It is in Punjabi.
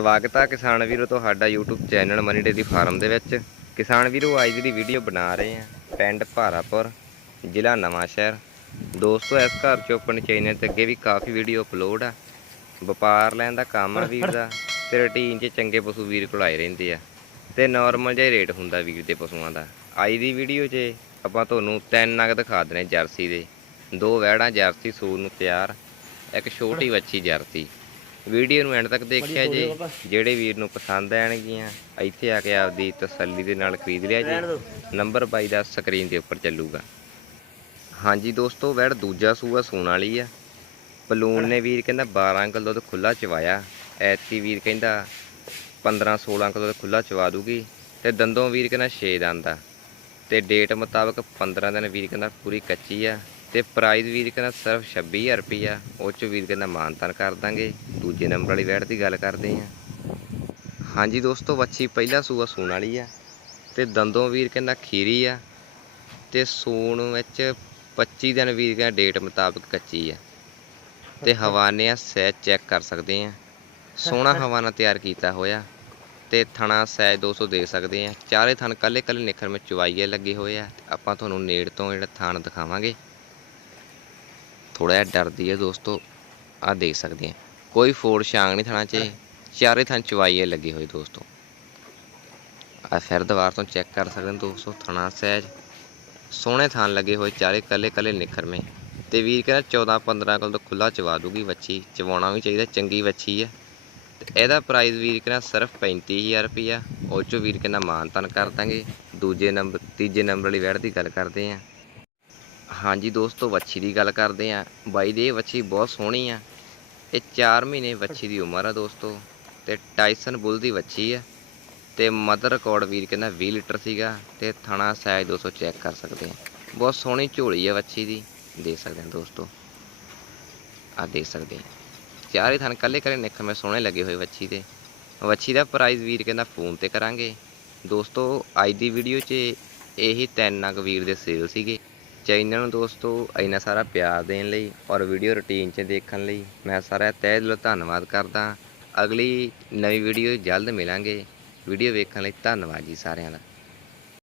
ਸਵਾਗਤ ਆ ਕਿਸਾਨ ਵੀਰੋ ਤੁਹਾਡਾ YouTube channel Mani dairy farm ਦੇ ਵਿੱਚ। ਕਿਸਾਨ ਵੀਰੋ, ਅੱਜ ਦੀ ਵੀਡੀਓ ਬਣਾ ਰਹੇ ਆ ਪਿੰਡ ਭਾਰਾਪੁਰ, ਜ਼ਿਲ੍ਹਾ ਨਵਾਂ ਸ਼ਹਿਰ ਦੋਸਤੋ, ਇਸ ਘਰ ਚੋਂ ਆਪਣੇ ਚੈਨਲ ਤੇ ਅੱਗੇ ਵੀ ਕਾਫੀ ਵੀਡੀਓ ਅਪਲੋਡ ਆ। ਵਪਾਰ ਲੈਣ ਦਾ ਕੰਮ ਆ ਵੀਰ ਦਾ। ਤੇ ਰੂਟੀਨ 'ਚ ਚੰਗੇ ਪਸ਼ੂ ਵੀਰ ਕੋਲ ਆਏ ਰਹਿੰਦੇ ਆ। ਤੇ ਨਾਰਮਲ ਜਿਹਾ ਰੇਟ ਹੁੰਦਾ ਵੀਰ ਦੇ ਪਸ਼ੂਆਂ ਦਾ। ਅੱਜ ਦੀ ਵੀਡੀਓ 'ਚ ਆਪਾਂ ਤੁਹਾਨੂੰ ਤਿੰਨ ਨਗ ਦਿਖਾ ਦਨੇ ਜਰਸੀ ਦੇ। ਦੋ ਵਹਿੜਾਂ ਜਰਸੀ, ਸੂਰ ਨੂੰ ਤਿਆਰ। ਇੱਕ ਛੋਟੀ ਵੱਛੀ ਜਰਸੀ। ਵੀਡੀਓ ਨੂੰ ਐਂਡ ਤੱਕ ਦੇਖਿਆ ਜੀ ਜਿਹੜੇ ਵੀਰ ਨੂੰ ਪਸੰਦ ਆਣਗੀਆਂ ਇੱਥੇ ਆ ਕੇ ਆਪਦੀ ਤਸੱਲੀ ਦੇ ਨਾਲ ਖਰੀਦ ਲਿਆ ਜੀ। ਨੰਬਰ ਬਾਈ ਦਾ ਸਕਰੀਨ ਦੇ ਉੱਪਰ ਚੱਲੂਗਾ। ਹਾਂਜੀ ਦੋਸਤੋ ਵੈੜ ਦੂਜਾ ਸੂਆ ਸੂਣ ਵਾਲੀ ਆ। ਬਲੂਨ ਨੇ ਵੀਰ ਕਹਿੰਦਾ 12 ਅੰਕਲ ਦੁੱਧ ਖੁੱਲਾ ਚਵਾਇਆ। ਐਤਕੀ ਵੀਰ ਕਹਿੰਦਾ 15 16 ਅੰਕਲ ਦੁੱਧ ਖੁੱਲਾ ਚਵਾ ਦੂਗੀ। ਤੇ ਦੰਦੋਂ ਵੀਰ ਕਹਿੰਦਾ 6 ਦੰਦ ਆ। ਤੇ ਡੇਟ ਮੁਤਾਬਕ 15 ਦਿਨ ਵੀਰ ਕਹਿੰਦਾ ਪੂਰੀ ਕੱਚੀ ਆ। ਤੇ ਪ੍ਰਾਈਸ ਵੀਰ ਕਹਿੰਦਾ ਸਿਰਫ 26000 ਰੁਪਈਆ। ਉਹ ਚ ਵੀਰ ਕਹਿੰਦਾ ਮਾਨਤਨ ਕਰ ਦਾਂਗੇ। ਦੂਜੇ ਨੰਬਰ ਵਾਲੀ ਵੈੜ ਦੀ ਗੱਲ ਕਰਦੇ ਆ। ਹਾਂਜੀ ਦੋਸਤੋ ਵੱਛੀ ਪਹਿਲਾ ਸੂਆ ਸੂਣ ਵਾਲੀ ਆ। ਤੇ ਦੰਦੋਂ ਵੀਰ ਕਹਿੰਦਾ ਖੀਰੀ ਆ। ਤੇ ਸੂਣ ਵਿੱਚ 25 ਦਿਨ ਵੀਰ ਕਹਿੰਦਾ ਡੇਟ ਮੁਤਾਬਕ ਕੱਚੀ ਆ। ਤੇ ਹਵਾਨੇ ਆ ਸਹਿਜ ਚੈੱਕ ਕਰ ਸਕਦੇ ਆ। ਸੋਹਣਾ ਹਵਾਨਾ ਤਿਆਰ ਕੀਤਾ ਹੋਇਆ। ਤੇ ਥਣਾ ਸਹਿਜ 200 ਦੇ ਸਕਦੇ ਆ। ਚਾਰੇ ਥਣ ਕੱਲੇ ਕੱਲੇ ਨਿਖਰ ਵਿੱਚ ਚੁਵਾਈਏ ਲੱਗੇ ਹੋਏ ਆ। ਆਪਾਂ ਤੁਹਾਨੂੰ ਨੇੜ ਤੋਂ ਜਿਹੜਾ ਥਣ ਦਿਖਾਵਾਂਗੇ। ਥੋੜਾ ਜਿਹਾ ਡਰਦੀ ਹੈ ਦੋਸਤੋ ਆ ਦੇਖ ਸਕਦੇ ਆ ਕੋਈ ਫੋੜ ਛਾਂਗ ਨਹੀਂ ਥਣਾ 'ਚ ਚਾਰੇ ਥਾਂ 'ਚਵਾਈਏ ਲੱਗੇ ਹੋਏ ਦੋਸਤੋ। ਆ ਫਿਰ ਦੁਬਾਰ ਤੋਂ ਚੈੱਕ ਕਰ ਸਕਦੇ ਹੋ ਦੋਸਤੋ, ਥਣਾ ਸਹਿਜ। ਸੋਹਣੇ ਥਾਂ ਲੱਗੇ ਹੋਏ ਚਾਰੇ ਕੱਲੇ ਕੱਲੇ ਨਿਖਰਵੇਂ ਤੇ ਵੀਰ ਕਹਿੰਦਾ 14 15 ਕੋਲ ਤੋਂ ਖੁੱਲਾ ਚਵਾ ਦੂਗੀ ਵੱਛੀ। ਚਵਾਉਣਾ ਵੀ ਚਾਹੀਦਾ, ਚੰਗੀ ਵੱਛੀ ਹੈ। ਤੇ ਇਹਦਾ ਪ੍ਰਾਈਸ ਵੀਰ ਕਹਿੰਦਾ ਸਿਰਫ 35000 ਰੁਪਿਆ ਉਹ ਚੋਂ ਵੀਰ ਕਹਿੰਦਾ ਮਾਨਤਨ ਕਰ ਦਾਂਗੇ। ਦੂਜੇ ਨੰਬਰ ਤੀਜੇ ਨੰਬਰ ਵਾਲੀ ਵੈੜ ਦੀ ਗੱਲ ਕਰਦੇ ਆਂ ਹਾਂਜੀ ਦੋਸਤੋ, ਵੱਛੀ ਦੀ ਗੱਲ ਕਰਦੇ ਆਂ ਬਾਈ ਦੀ ਇਹ ਵੱਛੀ ਬਹੁਤ ਸੋਹਣੀ ਆ। ਇਹ 4 ਮਹੀਨੇ ਵੱਛੀ ਦੀ ਉਮਰ ਆ ਦੋਸਤੋ। ਤੇ ਟਾਈਸਨ ਬੁੱਲ ਦੀ ਵੱਛੀ ਆ। ਤੇ ਮਦਰ ਰਿਕਾਰਡ ਵੀਰ ਕਹਿੰਦਾ 20 ਲੀਟਰ ਸੀਗਾ। ਤੇ ਥਣਾ ਸਾਈਜ਼ 200 ਚੈੱਕ ਕਰ ਸਕਦੇ ਆ ਬਹੁਤ ਸੋਹਣੀ ਝੋਲੀ ਆ ਵੱਛੀ ਦੀ। ਦੇਖ ਸਕਦੇ ਆ ਦੋਸਤੋ। ਆ ਦੇਖ ਸਕਦੇ ਆ ਚਾਰੇ ਥਣ, ਕੱਲੇ ਕੱਲੇ ਨਿੱਖ ਮੇ ਸੋਹਣੇ ਲੱਗੇ ਹੋਏ ਵੱਛੀ ਦੇ। ਵੱਛੀ ਦਾ ਪ੍ਰਾਈਜ਼ ਵੀਰ ਕਹਿੰਦਾ ਫੋਨ ਤੇ ਕਰਾਂਗੇ। ਦੋਸਤੋ, ਅੱਜ ਦੀ ਵੀਡੀਓ 'ਚ ਇਹੀ ਤਿੰਨ ਨਗ ਵੀਰ ਦੇ ਸੇਲ ਸੀਗੇ। ਚੈਨਲ ਨੂੰ ਦੋਸਤੋ, ਇੰਨਾ ਸਾਰਾ ਪਿਆਰ ਦੇਣ ਲਈ ਔਰ ਵੀਡੀਓ ਰੁਟੀਨ 'ਚ ਦੇਖਣ ਲਈ ਮੈਂ ਸਾਰਾ ਤਹਿ ਦਿਲੋਂ ਧੰਨਵਾਦ ਕਰਦਾ। ਅਗਲੀ ਨਵੀਂ ਵੀਡੀਓ ਜਲਦ ਮਿਲਾਂਗੇ। ਵੀਡੀਓ ਵੇਖਣ ਲਈ ਧੰਨਵਾਦ ਜੀ ਸਾਰਿਆਂ ਦਾ।